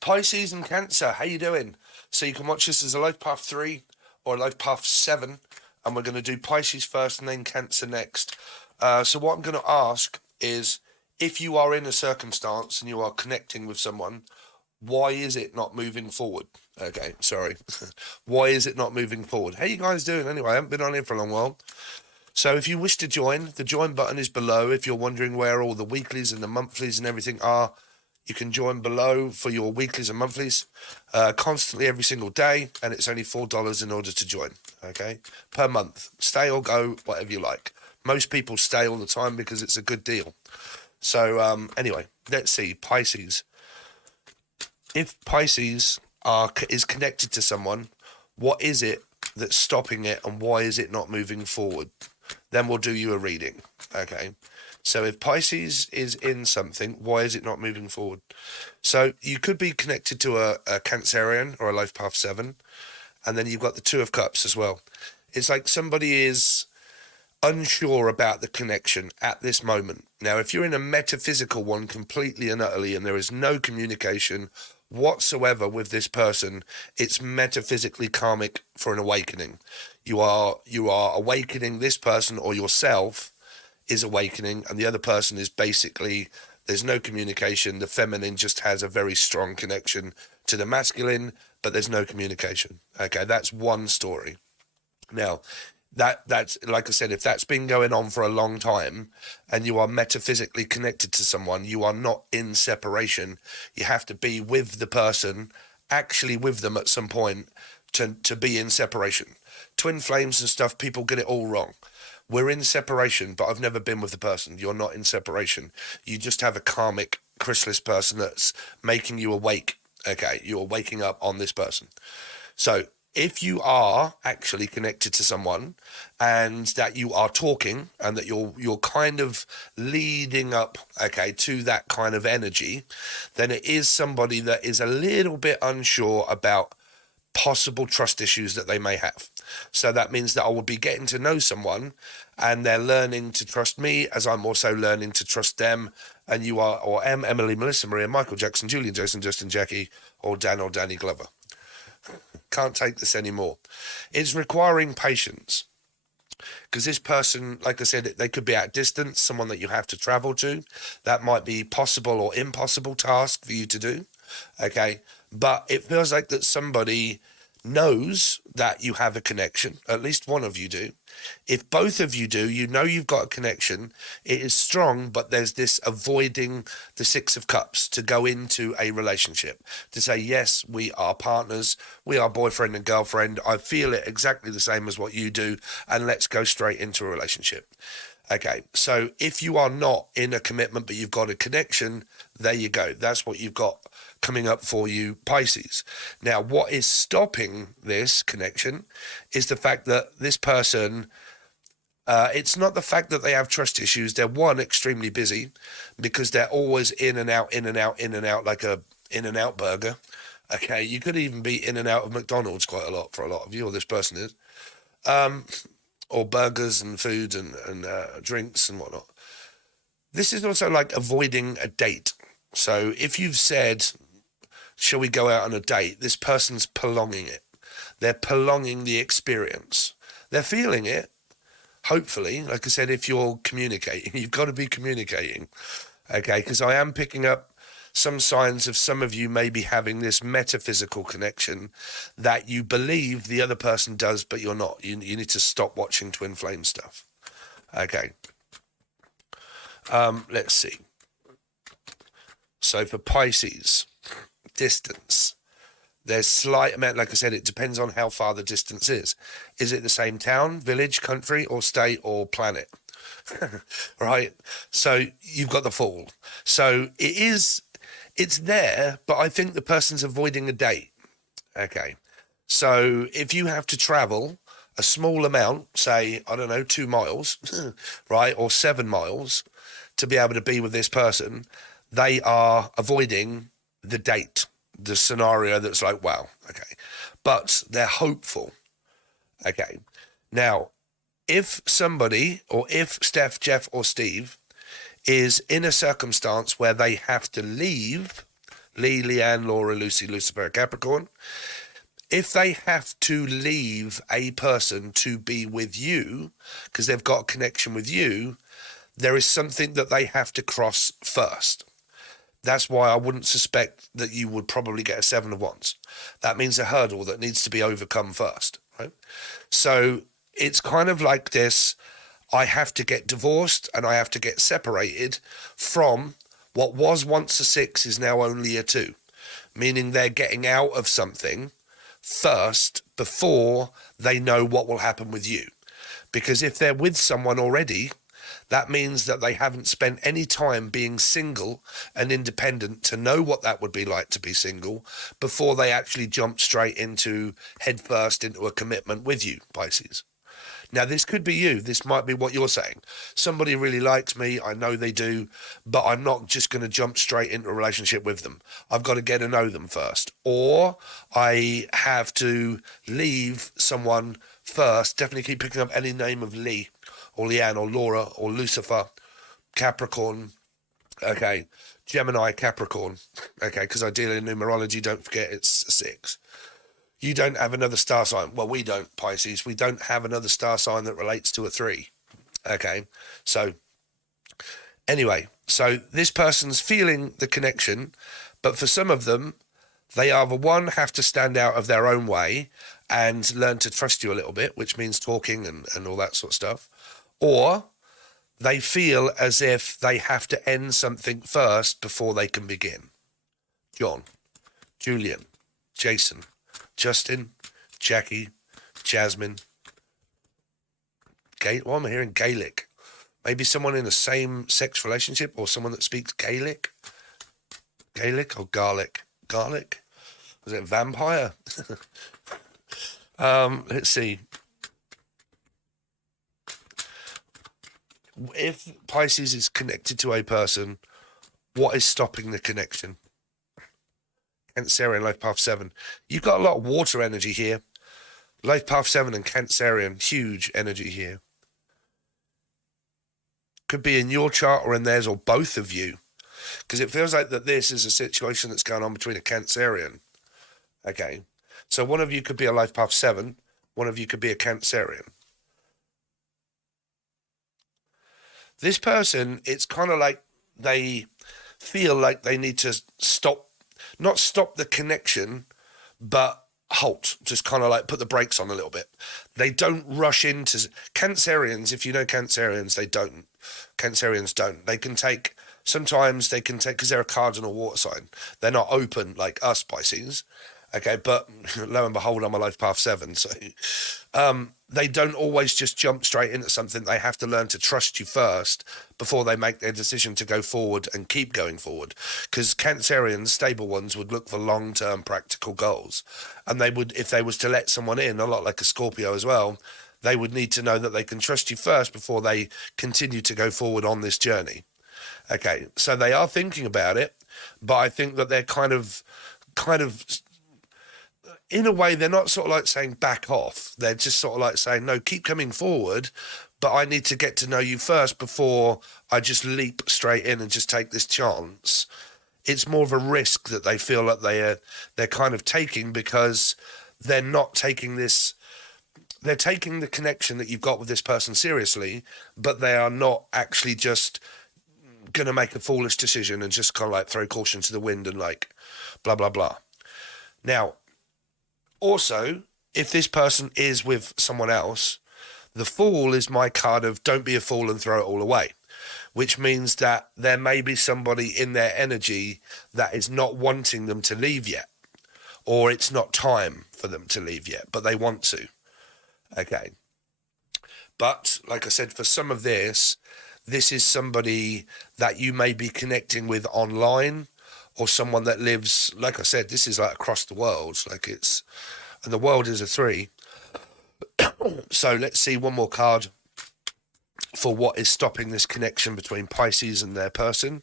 Pisces and Cancer, how you doing? So you can watch this as a life path 3 or a life path 7, and we're going to do Pisces first and then Cancer next. So what I'm going to ask is, if you are in a circumstance and you are connecting with someone, why is it not moving forward? Okay, sorry. Why is it not moving forward? How you guys doing anyway? I haven't been on here for a long while. So if you wish to join, the join button is below. If you're wondering where all the weeklies and the monthlies and everything are, you can join below for your weeklies and monthlies constantly every single day, and it's only $4 in order to join, okay, per month. Stay or go, whatever you like. Most people stay all the time because it's a good deal. So anyway, let's see, Pisces. If Pisces is connected to someone, what is it that's stopping it, and why is it not moving forward? Then we'll do you a reading, okay? So if Pisces is in something, why is it not moving forward? So you could be connected to a Cancerian or a life path 7, and then you've got the Two of Cups as well. It's like somebody is unsure about the connection at this moment. Now, if you're in a metaphysical one completely and utterly, and there is no communication whatsoever with this person, it's metaphysically karmic for an awakening. You are awakening this person, or yourself is awakening, and the other person is basically, there's no communication. The feminine just has a very strong connection to the masculine, but there's no communication. Okay, that's one story. Now, that's like I said, if that's been going on for a long time and you are metaphysically connected to someone, you are not in separation. You have to be with the person, actually with them at some point to be in separation. Twin flames and stuff, people get it all wrong. We're in separation, but I've never been with the person. You're not in separation. You just have a karmic chrysalis person that's making you awake. Okay, you're waking up on this person. So if you are actually connected to someone, and that you are talking, and that you're kind of leading up, okay, to that kind of energy, then it is somebody that is a little bit unsure about possible trust issues that they may have. So that means that I will be getting to know someone, and they're learning to trust me as I'm also learning to trust them. And you are, or M, Emily, Melissa, Maria, Michael, Jackson, Julian, Jason, Justin, Jackie, or Dan or Danny Glover. Can't take this anymore. It's requiring patience, because this person, like I said, they could be at distance, someone that you have to travel to. That might be possible or impossible task for you to do, okay? But it feels like that somebody knows that you have a connection. At least one of you do. If both of you do, you know you've got a connection. It is strong, but there's this avoiding the Six of Cups to go into a relationship, to say, yes, we are partners, we are boyfriend and girlfriend, I feel it exactly the same as what you do, and let's go straight into a relationship. Okay, so if you are not in a commitment but you've got a connection, there you go. That's what you've got coming up for you, Pisces. Now, what is stopping this connection is the fact that this person, it's not the fact that they have trust issues. They're, one, extremely busy, because they're always in and out, in and out, in and out, like a In-N-Out burger. Okay, you could even be in and out of McDonald's quite a lot for a lot of you, or this person is. Or burgers and food and drinks and whatnot. This is also like avoiding a date. So if you've said, shall we go out on a date? This person's prolonging it. They're prolonging the experience. They're feeling it, hopefully. Like I said, if you're communicating, you've got to be communicating, okay? Because I am picking up some signs of some of you maybe having this metaphysical connection that you believe the other person does, but you're not. You need to stop watching twin flame stuff. Okay. Let's see. So for Pisces, distance. There's slight amount, like I said, it depends on how far the distance is. Is it the same town, village, country, or state, or planet? Right? So you've got the Fool. So it's there, but I think the person's avoiding a date. Okay. So if you have to travel a small amount, say, I don't know, 2 miles, right, or 7 miles to be able to be with this person, they are avoiding the date, the scenario that's like, wow, okay. But they're hopeful. Okay. Now, if somebody, or if Steph, Jeff, or Steve is in a circumstance where they have to leave Lee, Leanne, Laura, Lucy, Lucifer, Capricorn. If they have to leave a person to be with you, because they've got a connection with you, there is something that they have to cross first. That's why I wouldn't suspect that you would probably get a 7 of Wands. That means a hurdle that needs to be overcome first, right? So it's kind of like this, I have to get divorced and I have to get separated from what was once a 6 is now only a 2, meaning they're getting out of something first before they know what will happen with you. Because if they're with someone already, that means that they haven't spent any time being single and independent to know what that would be like to be single before they actually jump straight into head first into a commitment with you, Pisces. Now, this could be you. This might be what you're saying. Somebody really likes me. I know they do, but I'm not just going to jump straight into a relationship with them. I've got to get to know them first. Or I have to leave someone first. Definitely keep picking up any name of Lee or Leanne or Laura or Lucifer, Capricorn, okay, Gemini, Capricorn, okay, because I deal in numerology, don't forget it's a 6. You don't have another star sign. Well, we don't, Pisces. We don't have another star sign that relates to a 3. Okay. So anyway, so this person's feeling the connection, but for some of them, they either one have to stand out of their own way and learn to trust you a little bit, which means talking and all that sort of stuff, or they feel as if they have to end something first before they can begin. John, Julian, Jason, Justin, Jackie, Jasmine. Well, I'm hearing Gaelic. Maybe someone in a same-sex relationship or someone that speaks Gaelic. Gaelic or garlic? Garlic? Was it vampire? Let's see. If Pisces is connected to a person, what is stopping the connection? Cancerian, life path 7. You've got a lot of water energy here. Life path 7 and Cancerian, huge energy here. Could be in your chart or in theirs or both of you. Because it feels like that this is a situation that's going on between a Cancerian. Okay. So one of you could be a life path 7. One of you could be a Cancerian. This person, it's kind of like they feel like they need to not stop the connection, but halt, just kind of like put the brakes on a little bit. They don't rush into Cancerians. If you know Cancerians, Cancerians don't. Sometimes they can take, because they're a cardinal water sign. They're not open like us, Pisces. Okay, but lo and behold, I'm a life path 7. So they don't always just jump straight into something. They have to learn to trust you first before they make their decision to go forward and keep going forward. Because Cancerians, stable ones, would look for long-term practical goals. And they would, if they was to let someone in, a lot like a Scorpio as well, they would need to know that they can trust you first before they continue to go forward on this journey. Okay, so they are thinking about it, but I think that they're kind of in a way, they're not sort of like saying back off. They're just sort of like saying, no, keep coming forward, but I need to get to know you first before I just leap straight in and just take this chance. It's more of a risk that they feel that they're kind of taking, because they're not taking this. They're taking the connection that you've got with this person seriously, but they are not actually just going to make a foolish decision and just kind of like throw caution to the wind and like blah, blah, blah. Now, also, if this person is with someone else, the Fool is my card of don't be a fool and throw it all away, which means that there may be somebody in their energy that is not wanting them to leave yet, or it's not time for them to leave yet, but they want to. Okay. But like I said, for some of this is somebody that you may be connecting with online, or someone that lives, like I said, this is like across the world, and the world is a 3. So let's see one more card for what is stopping this connection between Pisces and their person.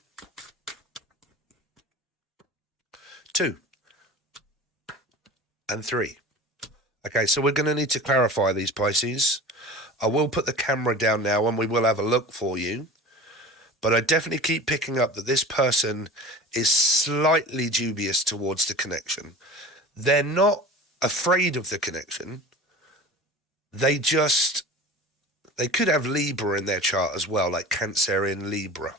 2 and 3. Okay, so we're going to need to clarify these, Pisces. I will put the camera down now and we will have a look for you. But I definitely keep picking up that this person is slightly dubious towards the connection. They're not afraid of the connection. They could have Libra in their chart as well, like Cancerian Libra.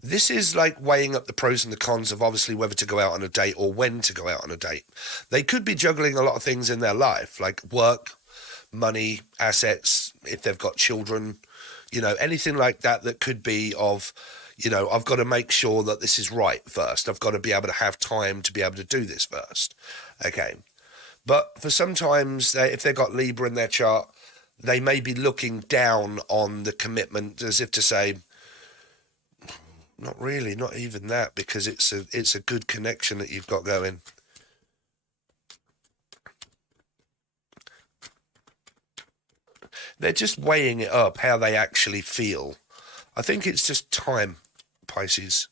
This is like weighing up the pros and the cons of obviously whether to go out on a date or when to go out on a date. They could be juggling a lot of things in their life, like work, money, assets, if they've got children, anything like that could be of, I've got to make sure that this is right first. I've got to be able to have time to be able to do this first. Okay. But for sometimes, if they've got Libra in their chart, they may be looking down on the commitment as if to say, not really, not even that, because it's a good connection that you've got going. They're just weighing it up, how they actually feel. I think it's just time, Pisces.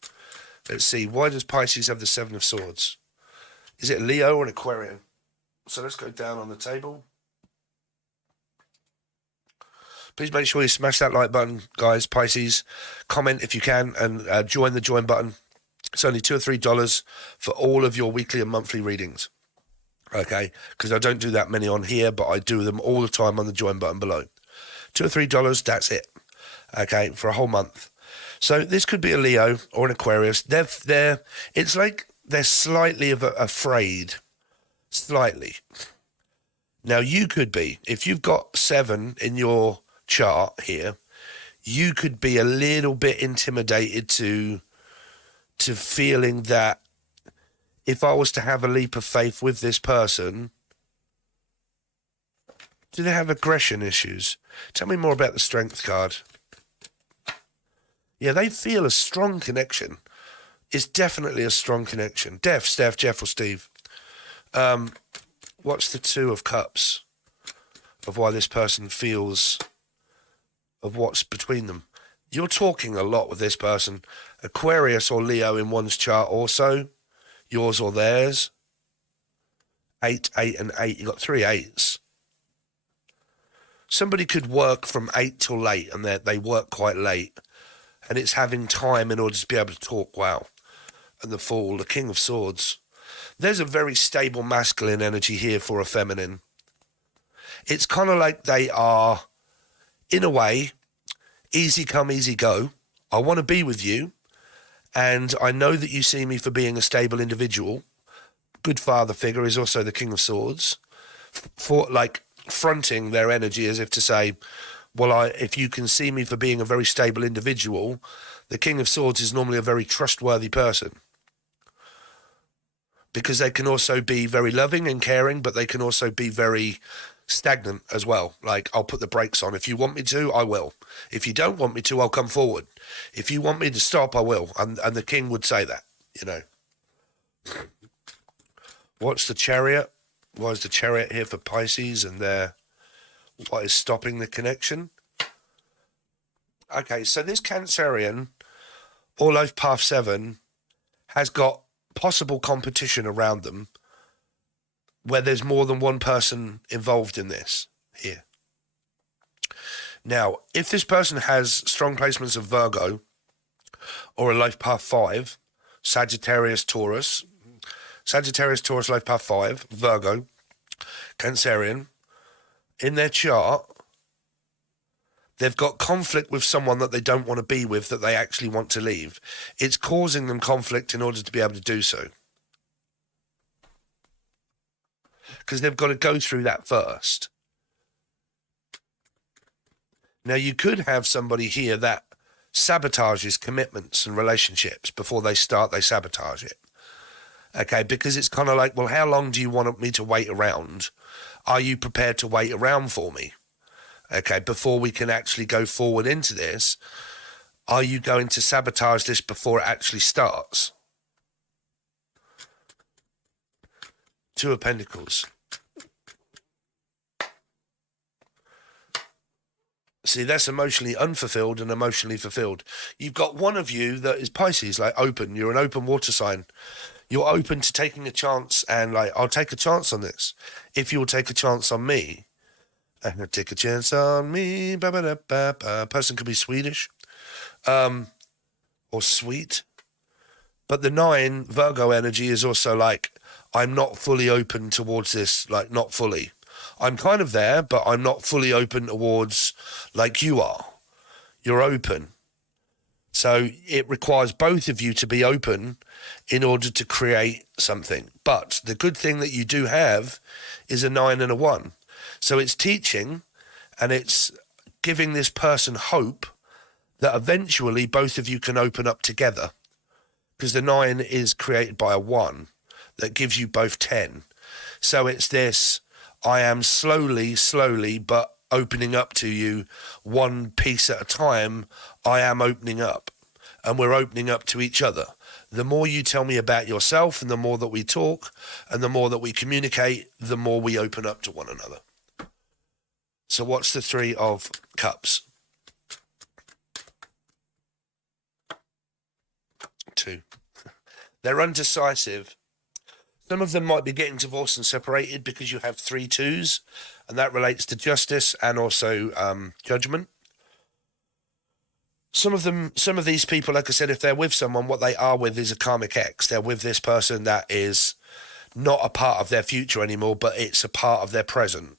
Let's see, why does Pisces have the Seven of Swords? Is it Leo or an Aquarian? So let's go down on the table. Please make sure you smash that like button, guys, Pisces. Comment if you can, and join the join button. It's only $2 or $3 for all of your weekly and monthly readings. Okay, because I don't do that many on here, but I do them all the time on the join button below. $2 or $3, that's it. Okay, for a whole month. So this could be a Leo or an Aquarius. It's like they're slightly afraid. Slightly. Now you could be, if you've got 7 in your chart here, you could be a little bit intimidated to feeling that if I was to have a leap of faith with this person, do they have aggression issues? Tell me more about the Strength card. Yeah, they feel a strong connection. It's definitely a strong connection. Steph, Jeff or Steve. What's the Two of Cups of why this person feels of what's between them? You're talking a lot with this person. Aquarius or Leo in one's chart also. Yours or theirs. 8, 8 and 8. You got 3 8s. Somebody could work from 8 till late, and they work quite late. And it's having time in order to be able to talk. Wow. And the Fool, the King of Swords. There's a very stable masculine energy here for a feminine. It's kind of like they are, in a way, easy come, easy go. I want to be with you, and I know that you see me for being a stable individual. Good father figure is also the King of Swords. For like fronting their energy as if to say, well, if you can see me for being a very stable individual, the King of Swords is normally a very trustworthy person. Because they can also be very loving and caring, but they can also be very stagnant as well. Like, I'll put the brakes on. If you want me to, I will. If you don't want me to, I'll come forward. If you want me to stop, I will. And the King would say that, What's the Chariot? Why is the Chariot here for Pisces? And what is stopping the connection? Okay, so this Cancerian, or Life Path 7, has got possible competition around them where there's more than one person involved in this here. Now, if this person has strong placements of Virgo or a Life Path 5, Sagittarius, Taurus, Life Path 5, Virgo, Cancerian, in their chart, they've got conflict with someone that they don't want to be with, that they actually want to leave. It's causing them conflict in order to be able to do so. Because they've got to go through that first. Now, you could have somebody here that sabotages commitments and relationships before they start, they sabotage it. Okay, because it's kind of like, well, how long do you want me to wait around? Are you prepared to wait around for me? Okay, before we can actually go forward into this, are you going to sabotage this before it actually starts? Two of Pentacles. See, that's emotionally unfulfilled and emotionally fulfilled. You've got one of you that is Pisces, like open. You're an open water sign. You're open to taking a chance and like, I'll take a chance on this. If you'll take a chance on me, take a chance on me. Person could be Swedish. or sweet. But the 9, Virgo energy, is also like, I'm not fully open towards this, like not fully. I'm kind of there, but I'm not fully open towards like you are. You're open. So it requires both of you to be open in order to create something. But the good thing that you do have is a 9 and a 1. So it's teaching, and it's giving this person hope that eventually both of you can open up together. Because the 9 is created by a 1 that gives you both 10. So it's this, I am slowly, but opening up to you one piece at a time. I am opening up, and we're opening up to each other. The more you tell me about yourself, and the more that we talk, and the more that we communicate, the more we open up to one another. So what's the 3 of Cups? 2. They're undecisive. Some of them might be getting divorced and separated because you have 3 2s, and that relates to justice and also judgment. Some of these people, like I said, if they're with someone, what they are with is a karmic ex. They're with this person that is not a part of their future anymore, but it's a part of their present.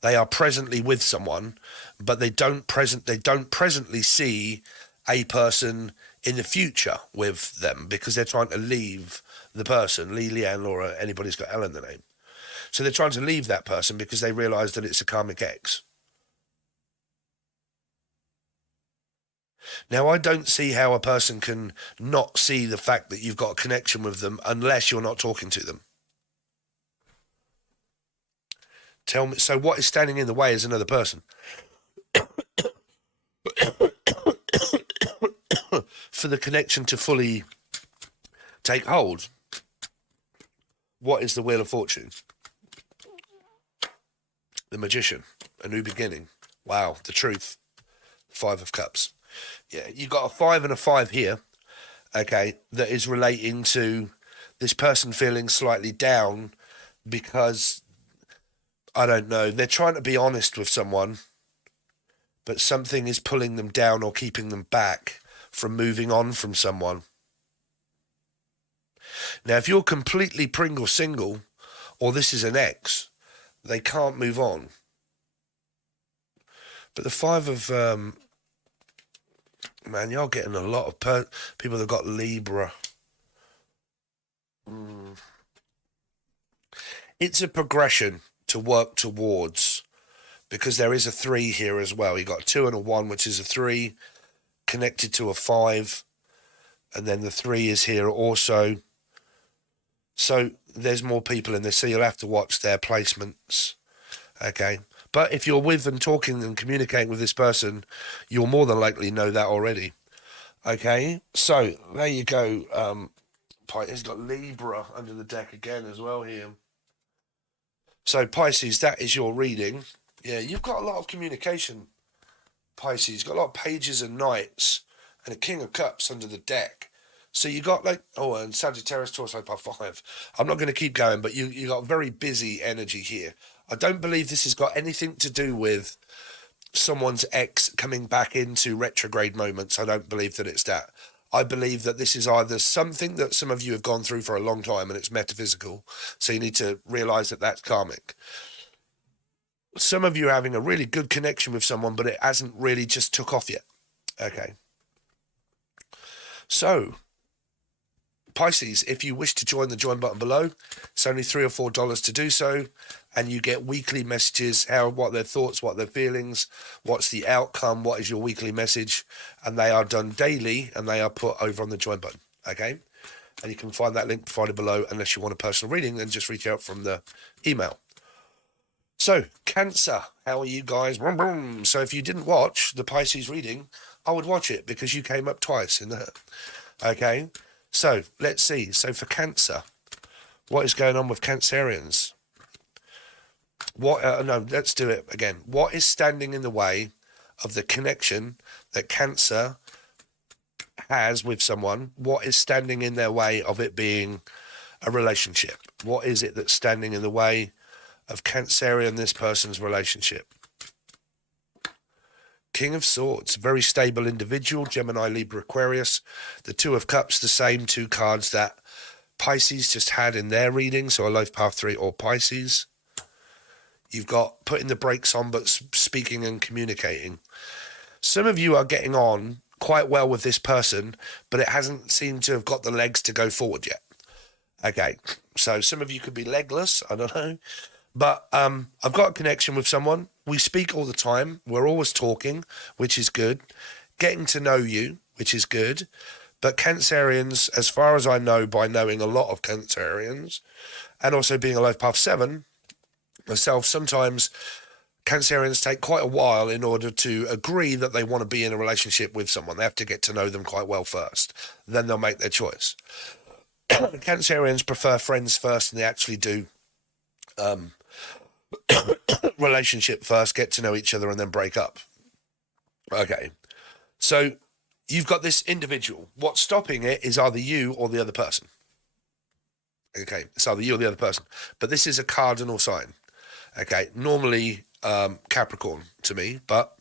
They are presently with someone, but they don't presently see a person in the future with them because they're trying to leave the person, Leanne, Laura, anybody's got L in the name. So they're trying to leave that person because they realise that it's a karmic ex. Now, I don't see how a person can not see the fact that you've got a connection with them unless you're not talking to them. Tell me, so what is standing in the way is another person. For the connection to fully take hold, what is the Wheel of Fortune? The Magician, a new beginning. Wow, the Truth, 5 of Cups. Yeah, you've got a 5 and a 5 here, okay, that is relating to this person feeling slightly down because, I don't know, they're trying to be honest with someone, but something is pulling them down or keeping them back from moving on from someone. Now, if you're completely Pringle single, or this is an ex, they can't move on. But the 5 of, man, you're getting a lot of people that got Libra. It's a progression to work towards, because there is a 3 here as well. You got a 2 and a 1, which is a 3 connected to a 5, and then the 3 is here also. So there's more people in this, so you'll have to watch their placements, okay? But if you're with and talking and communicating with this person, you'll more than likely know that already, okay? So there you go. He's got Libra under the deck again as well here. So Pisces, that is your reading. Yeah, you've got a lot of communication, Pisces. You've got a lot of Pages and Knights and a King of Cups under the deck. So you got like, and Sagittarius, Taurus, by 5. I'm not going to keep going, but you got very busy energy here. I don't believe this has got anything to do with someone's ex coming back into retrograde moments. I don't believe that it's that. I believe that this is either something that some of you have gone through for a long time and it's metaphysical, so you need to realise that that's karmic. Some of you are having a really good connection with someone, but it hasn't really just took off yet. Okay. So, Pisces, if you wish to join the join button below, it's only $3 or $4 to do so, and you get weekly messages, what their thoughts, what their feelings, what's the outcome, what is your weekly message, and they are done daily, and they are put over on the join button, okay? And you can find that link provided below. Unless you want a personal reading, then just reach out from the email. So, Cancer, how are you guys? So if you didn't watch the Pisces reading, I would watch it because you came up twice in there, okay? So, let's see. So, for Cancer, what is going on with Cancerians? Let's do it again. What is standing in the way of the connection that Cancer has with someone? What is standing in their way of it being a relationship? What is it that's standing in the way of Cancerian, this person's relationship? King of Swords, very stable individual, Gemini, Libra, Aquarius. The Two of Cups, the same two cards that Pisces just had in their reading, so a life path 3 or Pisces. You've got putting the brakes on but speaking and communicating. Some of you are getting on quite well with this person, but it hasn't seemed to have got the legs to go forward yet. Okay, so some of you could be legless, I don't know. But I've got a connection with someone. We speak all the time. We're always talking, which is good. Getting to know you, which is good. But Cancerians, as far as I know, by knowing a lot of Cancerians, and also being a life path 7 myself, sometimes Cancerians take quite a while in order to agree that they want to be in a relationship with someone. They have to get to know them quite well first. Then they'll make their choice. Cancerians prefer friends first, and they actually do relationship first, get to know each other, and then break up. Okay, so you've got this individual. What's stopping it is either you or the other person. Okay, it's either you or the other person. But this is a cardinal sign. Okay, normally Capricorn to me, but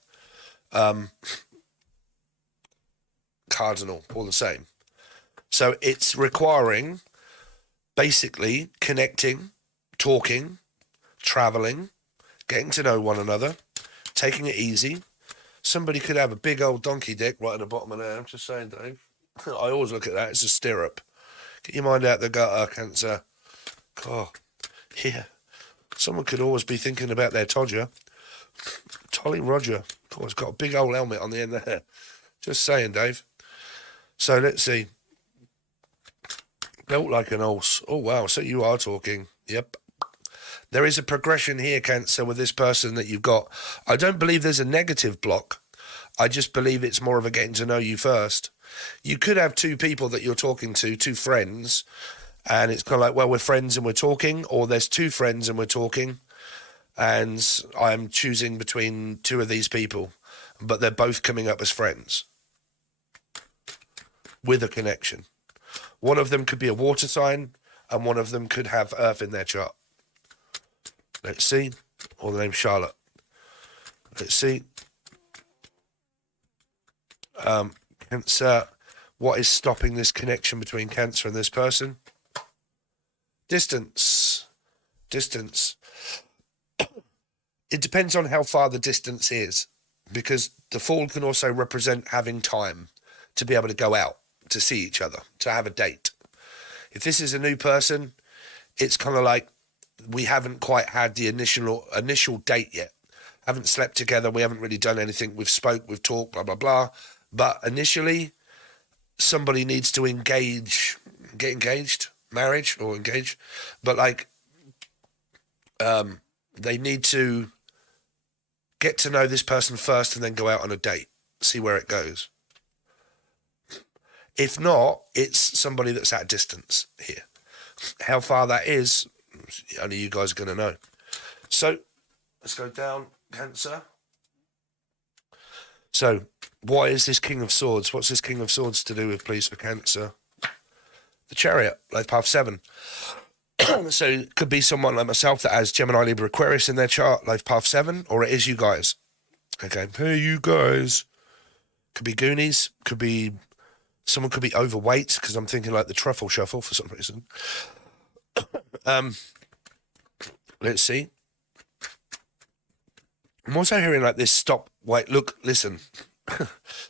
cardinal all the same. So it's requiring basically connecting, talking, traveling, getting to know one another, taking it easy. Somebody could have a big old donkey dick right at the bottom of there. I'm just saying, Dave. I always look at that. It's a stirrup. Get your mind out the gutter, Cancer. God, yeah. Someone could always be thinking about their Todger. Tolly Roger. God, it's got a big old helmet on the end there. Just saying, Dave. So let's see. Built like an horse. Oh, wow. So you are talking. Yep. There is a progression here, Cancer, with this person that you've got. I don't believe there's a negative block. I just believe it's more of a getting to know you first. You could have two people that you're talking to, two friends, and it's kind of like, well, we're friends and we're talking, or there's two friends and we're talking, and I'm choosing between two of these people, but they're both coming up as friends with a connection. One of them could be a water sign, and one of them could have Earth in their chart. Let's see. Or the name's Charlotte. Let's see. Cancer. What is stopping this connection between Cancer and this person? Distance. Distance. It depends on how far the distance is, because the Fool can also represent having time to be able to go out, to see each other, to have a date. If this is a new person, it's kind of like we haven't quite had the initial date yet. Haven't slept together. We haven't really done anything. We've spoke, we've talked, blah, blah, blah. But initially, somebody needs to get engaged, marriage or engage. But like, they need to get to know this person first and then go out on a date, see where it goes. If not, it's somebody that's at a distance here. How far that is, only you guys are going to know. So let's go down, Cancer. So why is this King of Swords? What's this King of Swords to do with, please, for Cancer? The Chariot, life path 7. So it could be someone like myself that has Gemini, Libra, Aquarius in their chart, life path 7, or it is you guys. Okay, hey, you guys. Could be Goonies, could be someone could be overweight, because I'm thinking like the Truffle Shuffle for some reason. Let's see. I'm also hearing like this stop, wait, look, listen.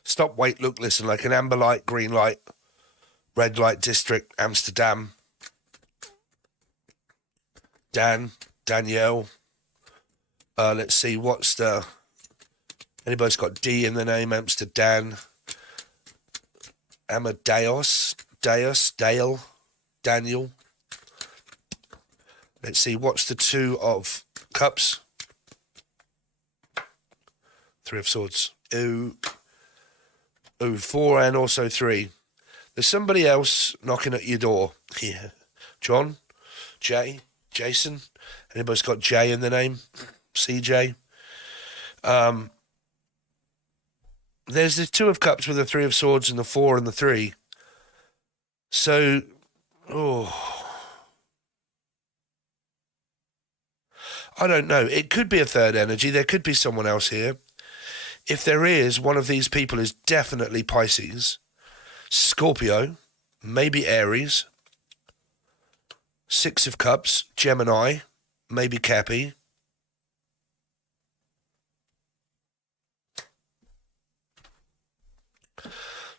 Stop, wait, look, listen, like an amber light, green light, red light district, Amsterdam. Danielle. Let's see, what's the... Anybody's got D in the name, Amsterdam. Amadeus, Dale, Daniel. Let's see, what's the 2 of Cups? 3 of Swords. Ooh, 4 and also 3. There's somebody else knocking at your door. Yeah. John, Jay, Jason. Anybody's got J in the name? CJ. There's the 2 of Cups with the 3 of Swords and the 4 and the 3. So, I don't know. It could be a third energy. There could be someone else here. if there is, one of these people is definitely Pisces, Scorpio, maybe Aries, Six of Cups, Gemini, maybe Cappy.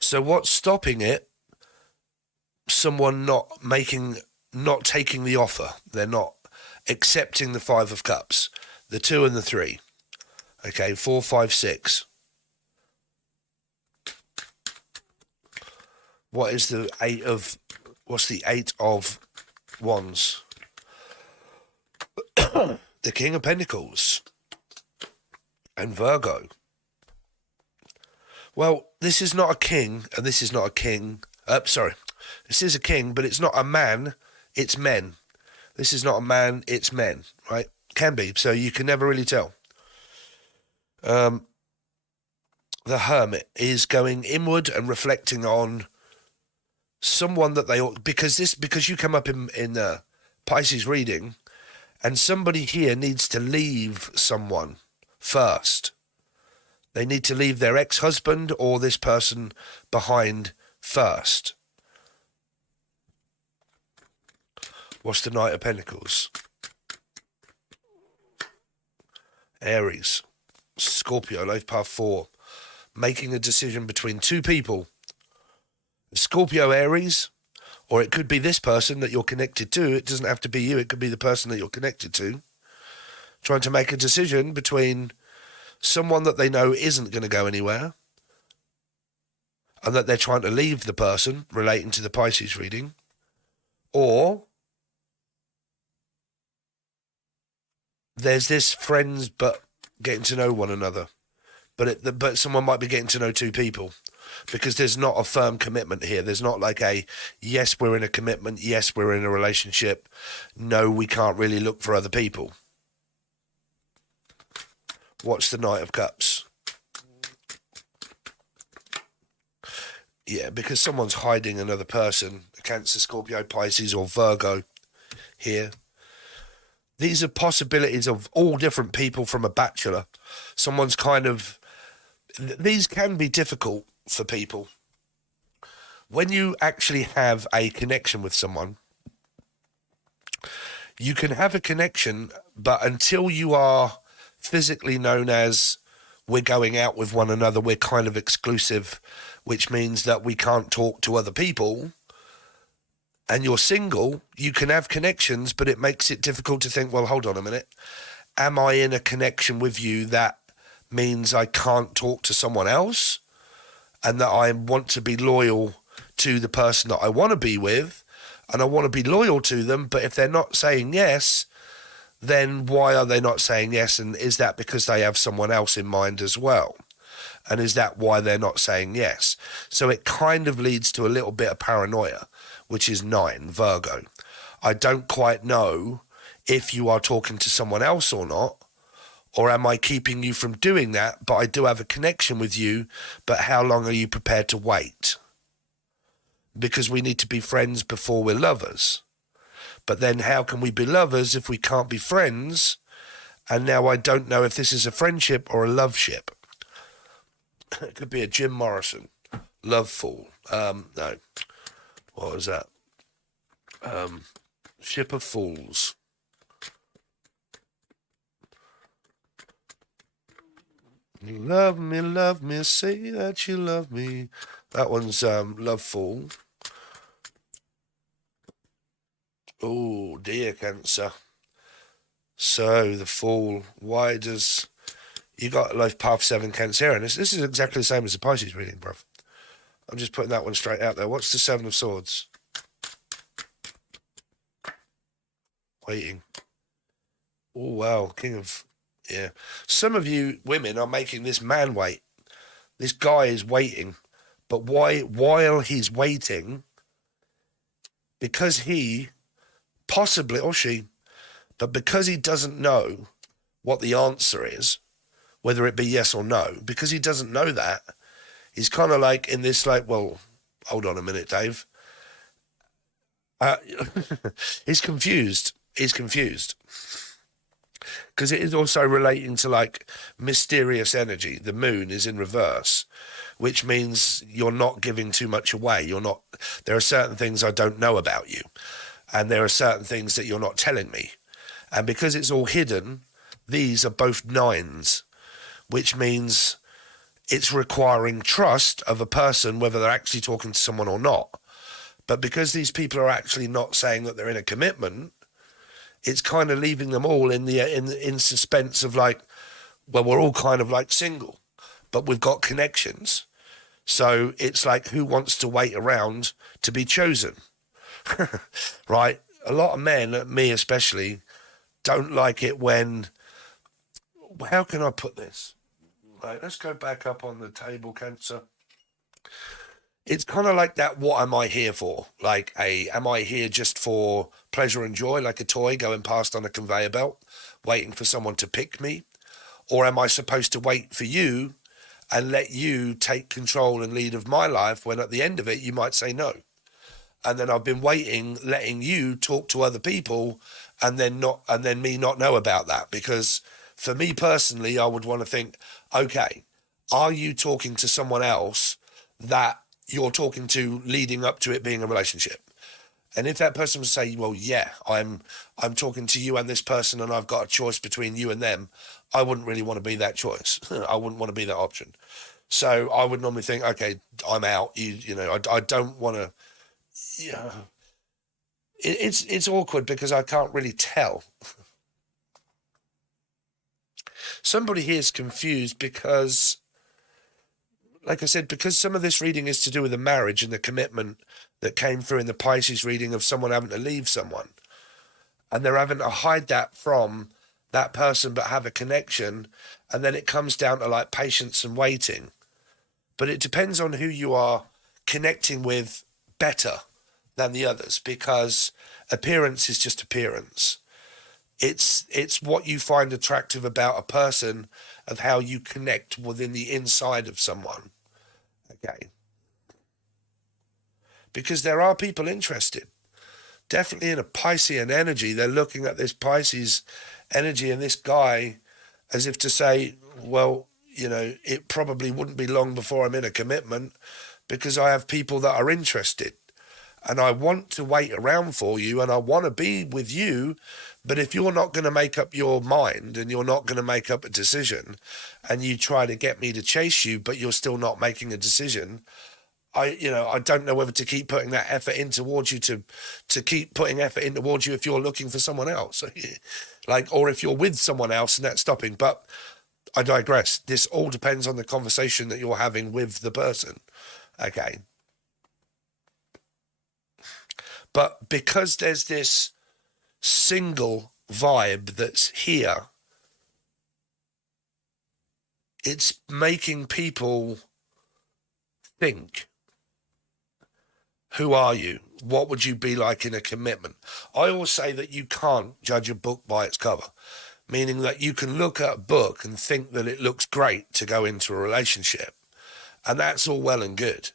So what's stopping it? Someone not taking the offer. They're not accepting the Five of Cups, the 2 and the 3. Okay, 4, 5, 6. What's the 8 of Wands? The King of Pentacles and Virgo. Well, this is not a king, and this is not a king. This is a king, but it's not a man, it's men. This is not a man, it's men, right? Can be, so you can never really tell. The Hermit is going inward and reflecting on someone that they ought, because you come up in the Pisces reading, and somebody here needs to leave someone first. They need to leave their ex-husband or this person behind first. What's the Knight of Pentacles? Aries, Scorpio, life path 4. Making a decision between two people. Scorpio, Aries, or it could be this person that you're connected to. It doesn't have to be you. It could be the person that you're connected to. Trying to make a decision between someone that they know isn't going to go anywhere and that they're trying to leave the person relating to the Pisces reading, or there's this friends but getting to know one another, but someone might be getting to know two people, because there's not a firm commitment here. There's not like a, yes, we're in a commitment, yes, we're in a relationship, no, we can't really look for other people. What's the Knight of Cups? Yeah, because someone's hiding another person, Cancer, Scorpio, Pisces, or Virgo here. These are possibilities of all different people from a bachelor. Someone's these can be difficult for people. When you actually have a connection with someone, you can have a connection, but until you are physically known as, we're going out with one another, we're kind of exclusive, which means that we can't talk to other people, and you're single, you can have connections, but it makes it difficult to think, well, hold on a minute, am I in a connection with you that means I can't talk to someone else, and that I want to be loyal to the person that I want to be with, and I want to be loyal to them, but if they're not saying yes, then why are they not saying yes? And is that because they have someone else in mind as well? And is that why they're not saying yes? So it kind of leads to a little bit of paranoia, which is 9, Virgo. I don't quite know if you are talking to someone else or not, or am I keeping you from doing that? But I do have a connection with you, but how long are you prepared to wait? Because we need to be friends before we're lovers. But then how can we be lovers if we can't be friends? And now I don't know if this is a friendship or a love ship. It could be a Jim Morrison, Love Fool. No. What was that? Ship of Fools. Love me, say that you love me. That one's Love Fool. Oh, dear, Cancer. So, the Fool. Why does... You got life path 7 Cancer, and this is exactly the same as the Pisces reading, bruv. I'm just putting that one straight out there. What's the 7 of Swords? Waiting. Oh, wow. King of... Yeah. Some of you women are making this man wait. This guy is waiting. But while he's waiting, because he... possibly, or she, but because he doesn't know what the answer is, whether it be yes or no, because he doesn't know that, he's kind of like in this, like, well, hold on a minute, Dave. He's confused. because it is also relating to like mysterious energy. The moon is in reverse, which means you're not giving too much away. There are certain things I don't know about you, and there are certain things that you're not telling me. And because it's all hidden, these are both nines, which means it's requiring trust of a person, whether they're actually talking to someone or not. But because these people are actually not saying that they're in a commitment, it's kind of leaving them all in suspense of like, well, we're all kind of like single, but we've got connections. So it's like, who wants to wait around to be chosen? Right? A lot of men, me especially, don't like it when, how can I put this? Right, let's go back up on the table, Cancer. It's kind of like that, what am I here for? Like am I here just for pleasure and joy, like a toy going past on a conveyor belt, waiting for someone to pick me? Or am I supposed to wait for you and let you take control and lead of my life when at the end of it, you might say no? And then I've been waiting, letting you talk to other people and then me not know about that. Because for me personally, I would want to think, okay, are you talking to someone else that you're talking to leading up to it being a relationship? And if that person would say, well, yeah, I'm talking to you and this person and I've got a choice between you and them, I wouldn't really want to be that choice. I wouldn't want to be that option. So I would normally think, okay, I'm out. I don't want to, yeah. It's awkward because I can't really tell. Somebody here is confused because, like I said, because some of this reading is to do with the marriage and the commitment that came through in the Pisces reading of someone having to leave someone. And they're having to hide that from that person but have a connection. And then it comes down to like patience and waiting. But it depends on who you are connecting with better than the others, because appearance is just appearance. It's what you find attractive about a person, of how you connect within the inside of someone. Okay. Because there are people interested, definitely in a Piscean energy. They're looking at this Pisces energy and this guy as if to say, well, it probably wouldn't be long before I'm in a commitment because I have people that are interested. And I want to wait around for you and I want to be with you. But if you're not going to make up your mind and you're not going to make up a decision and you try to get me to chase you, but you're still not making a decision, I don't know whether to keep putting that effort in towards you, to keep putting effort in towards you if you're looking for someone else, or if you're with someone else and that's stopping. But I digress. This all depends on the conversation that you're having with the person. Okay. But because there's this single vibe that's here, it's making people think, who are you? What would you be like in a commitment? I always say that you can't judge a book by its cover, meaning that you can look at a book and think that it looks great to go into a relationship, and that's all well and good.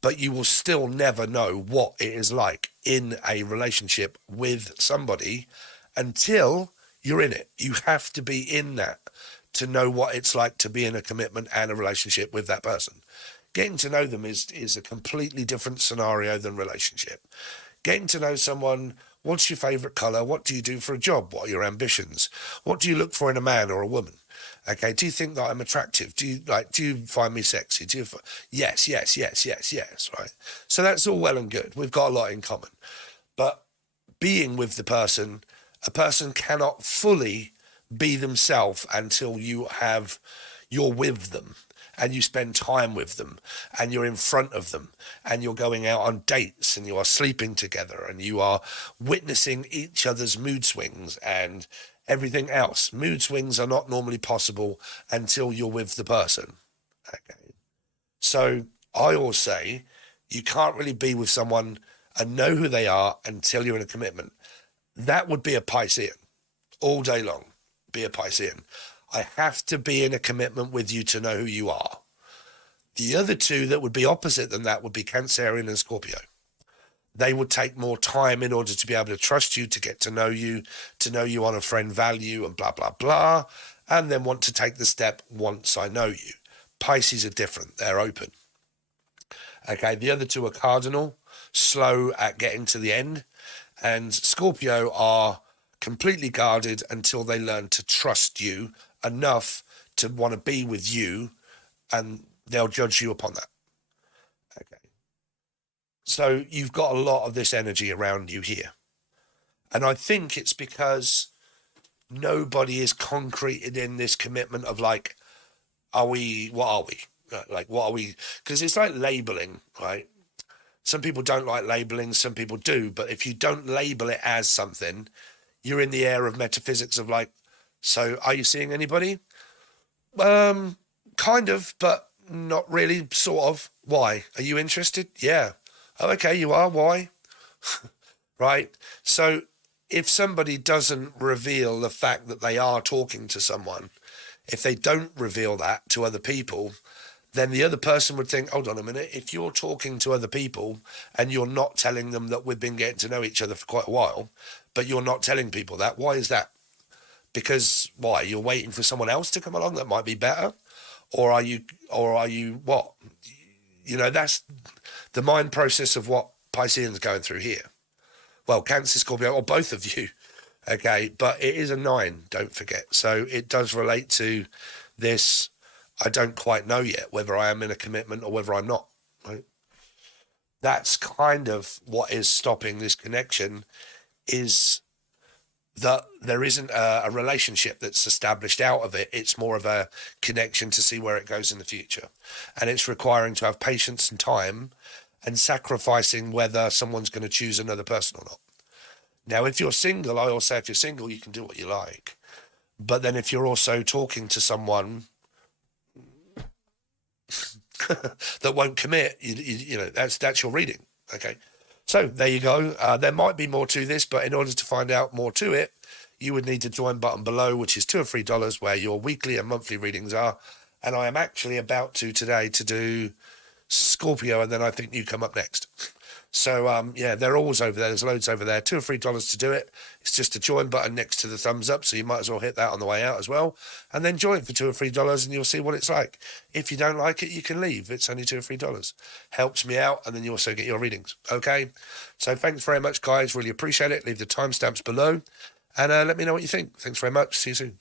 But you will still never know what it is like in a relationship with somebody until you're in it. You have to be in that to know what it's like to be in a commitment and a relationship with that person. Getting to know them is a completely different scenario than relationship. Getting to know someone, what's your favorite color? What do you do for a job? What are your ambitions? What do you look for in a man or a woman? Okay, do you think that I'm attractive? Do you find me sexy? Yes, right? So that's all well and good. We've got a lot in common. But being with the person, a person cannot fully be themselves until you're with them and you spend time with them and you're in front of them and you're going out on dates and you are sleeping together and you are witnessing each other's mood swings and everything else. Mood swings are not normally possible until you're with the person. Okay. So I always say you can't really be with someone and know who they are until you're in a commitment. That would be a Piscean all day long. Be a Piscean. I have to be in a commitment with you to know who you are. The other two that would be opposite than that would be Cancerian and Scorpio. They would take more time in order to be able to trust you, to get to know you on a friend value and blah, blah, blah, and then want to take the step once I know you. Pisces are different. They're open. Okay, the other two are cardinal, slow at getting to the end, and Scorpio are completely guarded until they learn to trust you enough to want to be with you, and they'll judge you upon that. Okay. So you've got a lot of this energy around you here. And I think it's because nobody is concreted in this commitment of like, what are we? Like, what are we? Because it's like labeling, right? Some people don't like labeling, some people do. But if you don't label it as something, you're in the air of metaphysics of like, so are you seeing anybody? Kind of, but not really, sort of. Why? Are you interested? Yeah. Oh, okay, you are. Why? Right? So if somebody doesn't reveal the fact that they are talking to someone, if they don't reveal that to other people, then the other person would think, hold on a minute, if you're talking to other people and you're not telling them that we've been getting to know each other for quite a while, but you're not telling people that, why is that? Because why? You're waiting for someone else to come along that might be better? Or are you what? You know, that's the mind process of what Piscean's going through here. Well, Cancer, Scorpio, or both of you. Okay, but it is a 9, don't forget. So it does relate to this, I don't quite know yet whether I am in a commitment or whether I'm not. Right? That's kind of what is stopping this connection, is that there isn't a relationship that's established out of it. It's more of a connection to see where it goes in the future. And it's requiring to have patience and time and sacrificing whether someone's going to choose another person or not. Now, if you're single, I always say if you're single, you can do what you like. But then if you're also talking to someone that won't commit, you know, that's your reading. Okay. So there you go. There might be more to this, but in order to find out more to it, you would need to join button below, which is $2 or $3, where your weekly and monthly readings are. And I am actually about today to do Scorpio, and then I think you come up next. So, yeah, they're always over there. There's loads over there. $2 or $3 to do it. It's just a join button next to the thumbs up, so you might as well hit that on the way out as well. And then join for $2 or $3, and you'll see what it's like. If you don't like it, you can leave. It's only $2 or $3. Helps me out, and then you also get your readings. Okay? So thanks very much, guys. Really appreciate it. Leave the timestamps below, and let me know what you think. Thanks very much. See you soon.